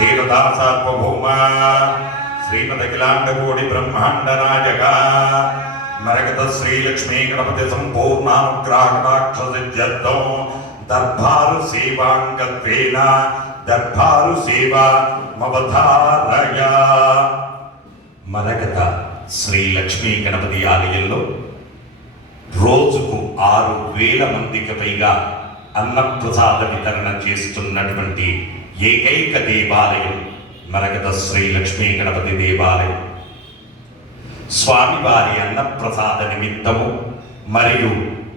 దేవతా సార్వభౌమ శ్రీమదఖిలాండకోటి బ్రహ్మాండ నాయక మరకత శ్రీ లక్ష్మీ గణపతి సంపూర్ణానుగ్రహకటాక్షసిద్ధ్యర్థం దర్బారు సేవాంగత్వేన దర్బారు సేవా మవధారయ. మరకత శ్రీ లక్ష్మీ గణపతి ఆలయంలో రోజుకు 6,000 మందికి పైగా అన్నప్రసాద వితరణ చేస్తున్నటువంటి ఏకైక దేవాలయం మరకత శ్రీ లక్ష్మీ గణపతి దేవాలయం. స్వామివారి అన్నప్రసాద నిమిత్తము మరియు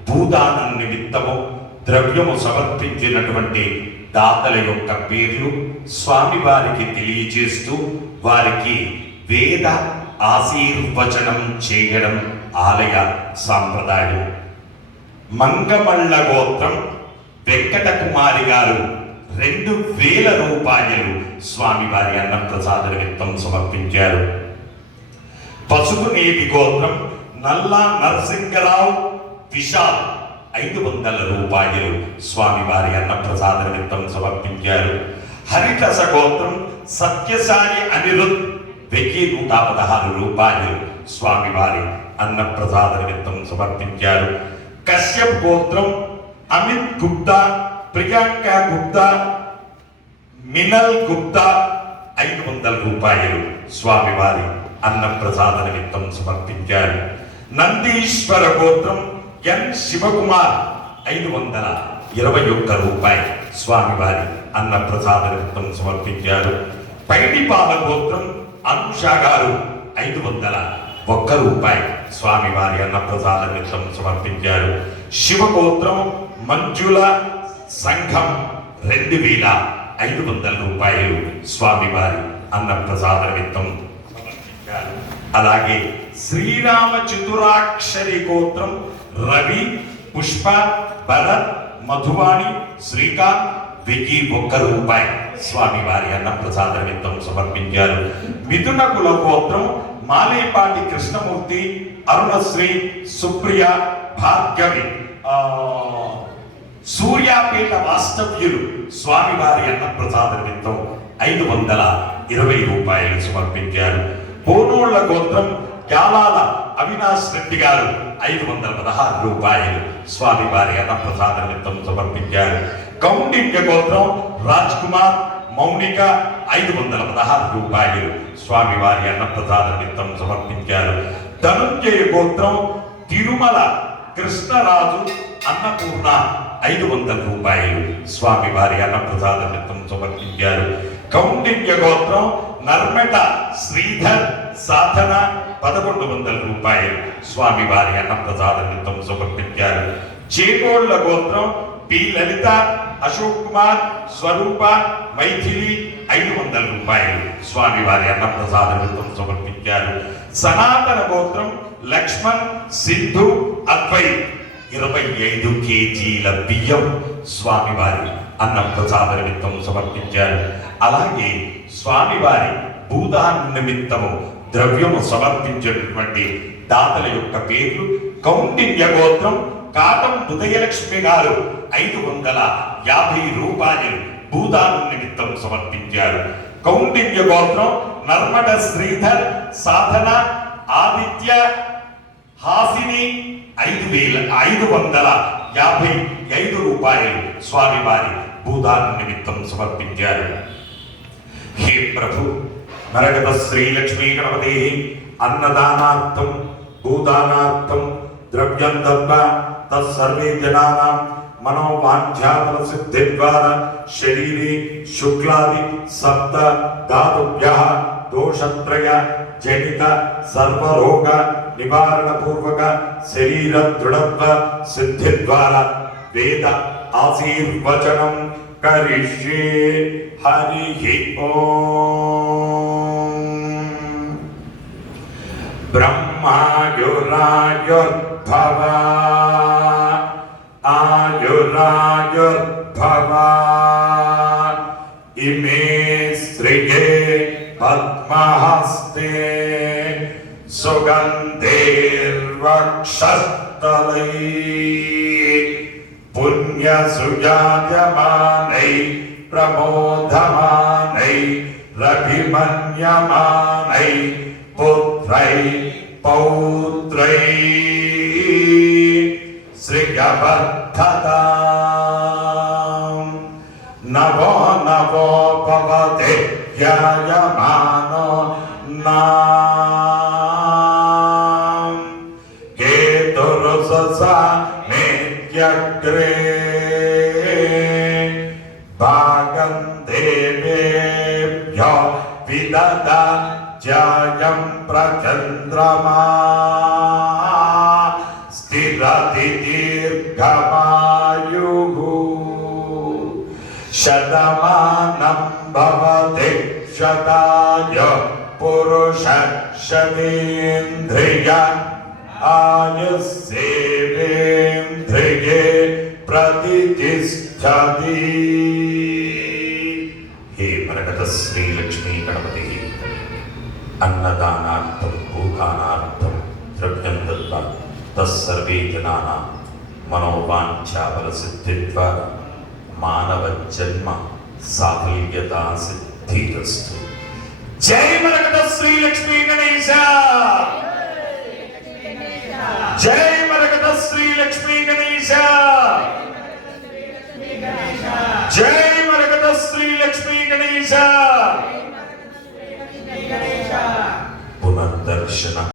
భూదానం నిమిత్తము ద్రవ్యము సమర్పించినటువంటి దాతల యొక్క పేర్లు స్వామివారికి తెలియజేస్తూ వారికి వేద ఆశీర్వచనం చేయడం ఆలయ సాంప్రదాయం. మంగమళ్ళ గోత్రం వెంకట కుమారి గారు 2,000 రూపాయలు స్వామివారి అన్నప్రసాద నిమిత్తం సమర్పించారు. పసుపునేటి గోత్రం నల్లా నరసింగరావు విశాల్ 500 రూపాయలు స్వామివారి అన్నప్రసాద నిమిత్తం సమర్పించారు. హరికస గోత్రం సత్యసాయి అనిరుద్ 1,116 రూపాయలు స్వామివారి అన్నప్రసాద నిమిత్తం సమర్పించారు. కశ్యప్ గోత్రం అమిత్ గుప్తా, ప్రియాంక గుప్తా, మినల్ గుప్తా 500 రూపాయలు స్వామివారి అన్నప్రసాద నిమిత్తం సమర్పించారు. నందీశ్వర గోత్రం ఎన్ శివకుమార్ 521 రూపాయలు స్వామివారి అన్నప్రసాద నిమిత్తం సమర్పించారు. పైడిపాల గోత్రం అనుష గారు 501 రూపాయలు స్వామివారి అన్నప్రసాద నిమిత్తం సమర్పించారు. శివగోత్రం మంజుల సంఘం 2,500 రూపాయలు స్వామివారి అన్నప్రసాద నిమిత్తం సమర్పించారు. అలాగే శ్రీరామ చతురాక్షరి గోత్రం రవి, పుష్ప, భరత్, మధువాణి, శ్రీకాంత్ 1,001 రూపాయలు స్వామివారి అన్నప్రసాద నిమిత్తం సమర్పించారు. మిథున కుల గోత్రం మాలేపాటి కృష్ణమూర్తి, అరుణశ్రీ, సుప్రియ, భార్గవి సూర్యాపేట వాస్తవ్యులు స్వామివారి అన్నప్రసాద నిమిత్తం 520 రూపాయలు సమర్పించారు. పోనోళ్ల గోత్రం యాలాల అవినాష్ రెడ్డి గారు 516 రూపాయలు స్వామివారి అన్నప్రసాద నిమిత్తం సమర్పించారు. కౌండిన్య గోత్రం రాజ్ కుమార్, మౌనిక 516 రూపాయలు స్వామివారి అన్నప్రసాద నిమిత్తం సమర్పించారు. ధనుంజయ గోత్రం తిరుమల కృష్ణరాజు, అన్నపూర్ణ 500 రూపాయలు స్వామివారి అన్నప్రసాద నిమిత్తం సమర్పించారు. కౌండిన్య గోత్రం నర్మట శ్రీధర్, సాధన 1,100 రూపాయలు స్వామివారి అన్నప్రసాద నిమిత్తం సమర్పించారు. చేగోళ్ల గోత్రం పి లలిత, అశోక్ కుమార్, స్వరూప, మైథిలి 500 రూపాయలు స్వామివారి అన్నప్రసాద నిమిత్తం సమర్పించారు. సనాతన గోత్రం లక్ష్మణ్, సింధు, అద్వై 25 కేజీల బియ్యం స్వామివారి అన్నప్రసాద నిమిత్తం సమర్పించారు. అలాగే స్వామివారి భూదాన నిమిత్తము ద్రవ్యము సమర్పించినటువంటి దాతల యొక్క పేర్లు కౌండిన్య గోత్రం కాటం ఉదయలక్ష్మి గారు 550 రూపాయలు భూదాన నిమిత్తం సమర్పించారు. కౌండిన్య గోత్రం నర్మట శ్రీధర్, సాధన, ఆదిత్య, హాసిని 5,555 రూపాయలు స్వామివారి భూదాన నిమిత్తం సమర్పించారు. హే ప్రభు, మరకత శ్రీ లక్ష్మీ గణపతి అన్నదానార్థం భూదానార్థం ద్రవ్యం దత్వా తత్సర్వే జనానాం మనోవాంఛాఫల సిద్ధి ద్వారా శరీరే శుక్లాది సప్త ధాతుభ్యః దోషత్రయ జనిత సర్వరోగ నివారణ పూర్వక శరీర దృఢత్వ సిద్ధి ద్వారా వేద ఆశీర్వచనం కరిష్యే. హరి ఓం. బ్రహ్మాయురాయుర్భవ ఆయురాయుర్భవ ఇమే శ్రియే పద్మహస్తే సుగంధేర్వక్షస్థలై పుణ్యసుజాయమానై ప్రమోదమానై రభిమన్యమానై పుత్రై పౌత్రై శ్రియవర్ధతాం నవో నవో భవతే ధ్యాయమానో నాం కేతురుససా మేత్యగ్రే భాగం దేవేభ్యో విదదాత్యాయం ప్రచంద్రమా స్థిరతి దీర్ఘమాయుః శతమానం భవతి శతాయ పురుష శతేంద్రియ ఆయుస్సేవేంద్రియే ప్రతిష్ఠతి. హే మరకత శ్రీ లక్ష్మీ గణపతి అన్నదానార్థం భూదానార్థం ద్రవ్యం దత్వా తస్సర్వే జనానాం మనోవాంఛాఫల సిద్ధిద్వారా మానవ జన్మ సాఫల్యతా సిద్ధిరస్తు. జై మరకత శ్రీ లక్ష్మీ గణేశ, జై మరకత శ్రీ లక్ష్మీ గణేశ.